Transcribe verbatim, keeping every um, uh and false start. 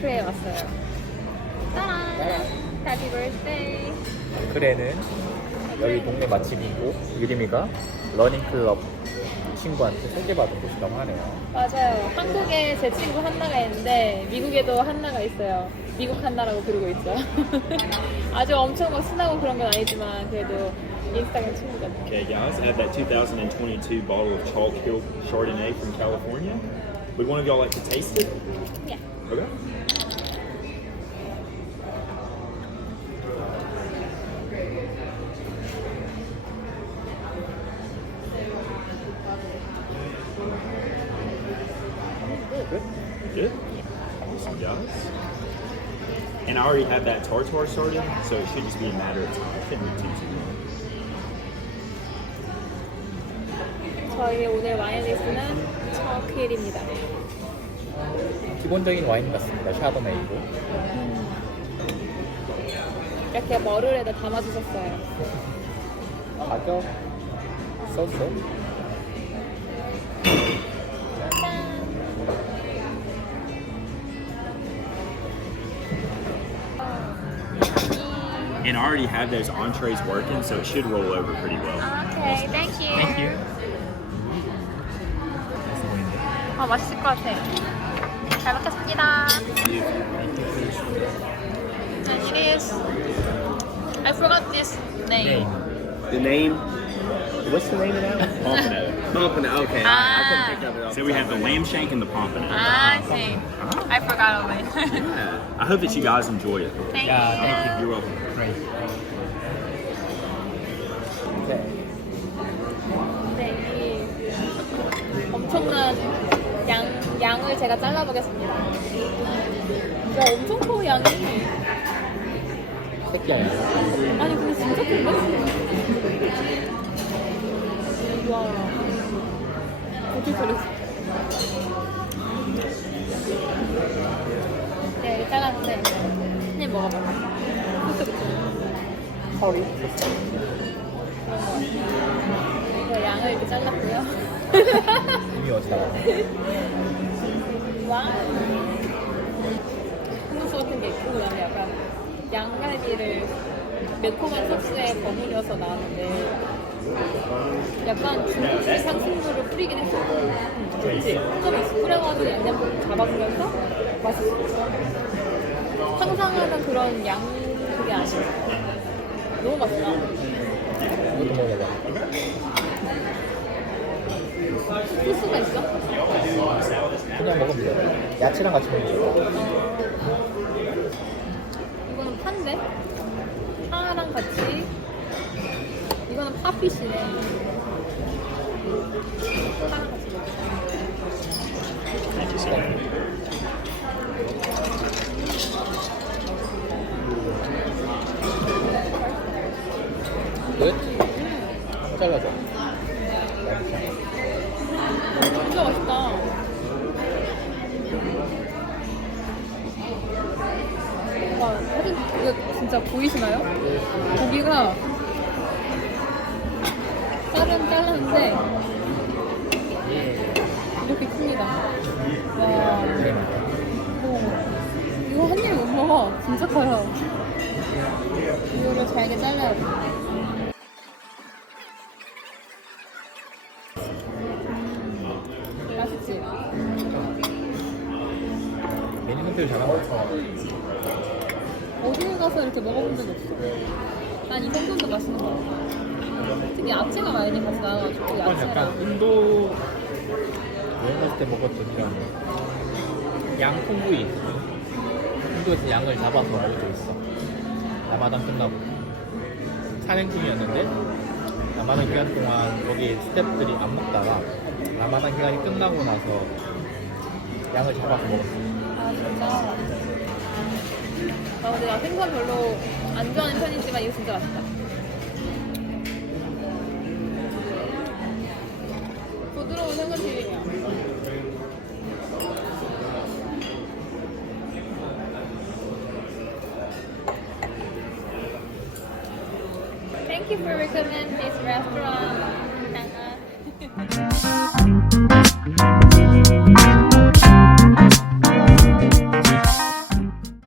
앵크에 왔어요. 짜란! Happy birthday! 앵크레는 여기 동네 맛집이고 유림이가 러닝클럽 친구한테 소개받은 곳이라고 하네요. 맞아요. 한국에 제 친구 한나가 있는데 미국에도 한나가 있어요. 미국 한나라고 부르고 있죠. 아주 엄청 막 순하고 그런 건 아니지만 그래도 인스타그램 친구가. Okay, guys, I have that two thousand twenty-two bottle of Chalk Hill Chardonnay from California. Would one of y'all like to taste it? Yeah. Okay. Good. Good. Awesome, guys. And I already have that tartar started, so it should just be a matter of time. It shouldn't be too too long. 저희 오늘 와인 리스트는 처크힐입니다. 기본적인 와인 같습니다. 샤도네이고. 이렇게 머루에다 담아주셨어요. 가격 써서 And I already have those entrees working, so it should roll over pretty well. Okay, thank you. 땡큐. 아, 맛있을 것 같아. 잘 먹겠습니다. And it is. I forgot this name. The name? What's the name of that one? Pompano. Pompano. Okay, I, I couldn't think of it. off So we the have the top of my lamb head. shank and the pompano. Ah, I see. I forgot of it. Yeah. I hope that you guys enjoy it. Thank 야, you. You're welcome. Great. 네. 네, 이 엄청난 양, 양을 제가 잘라보겠습니다. 야, 엄청 커, 양이. 새끼야. 아니, 근데 진짜 큰데? 와. 어떻게 저랬어? 네, 이렇게 잘랐는데, 한 입 먹어봐. 허리. 저 양을 이렇게 잘랐고요. 이미 어디다. 와. hummus 같은 게 있고, 그다음에 약간 양갈비를 매콤한 소스에 버무려서 나왔는데, 약간 중국식 향신료를 뿌리긴 했어. 응, 그렇지. 좀 있어. 뿌려가지고 양념 잡아주면서 맛있어. 상상하는 그런 양 그게 아니야. 너무 맛있다. 이것도 먹어봐. 소스가 있어? 그냥 먹으면 돼. 야채랑 같이 먹으면 돼. 이거는 파인데? 파랑 같이. 이거는 파피시네. 파랑 같이 먹자. 끝? 잘라줘. 진짜 맛있다. 와, 사진 이거 진짜 보이시나요? 고기가 쌀은 잘랐는데 이렇게 큽니다. 와, 어, 이거 한 입에 못 먹어. 진짜 커요. 이거를 잘게 잘라야 돼. 맛있지? 메뉴 선택을 잘하고 있어. 어딜 가서 이렇게 먹어본 적이 없어. 난 이 정도도 맛있는 거 같아. 특히 야채가 많이 같이 나와가지고 그건 약간 야채랑 인도 여행 갔을 때 먹었던 그런 양 콩구이. 인도에서 양을 잡아서 먹을 수 있어. 라마단 끝나고 산행 중이었는데 라마단 기간 동안 거기 스태프들이 안 먹다가 라마단 기간이 끝나고 나서 양을 잡아서 먹었어. 아 진짜. 아 근데 나 생선 별로 안 좋아하는 편이지만 이거 진짜 맛있다. 부드러운 생선 튀김이야. Thank you for recommending this restaurant.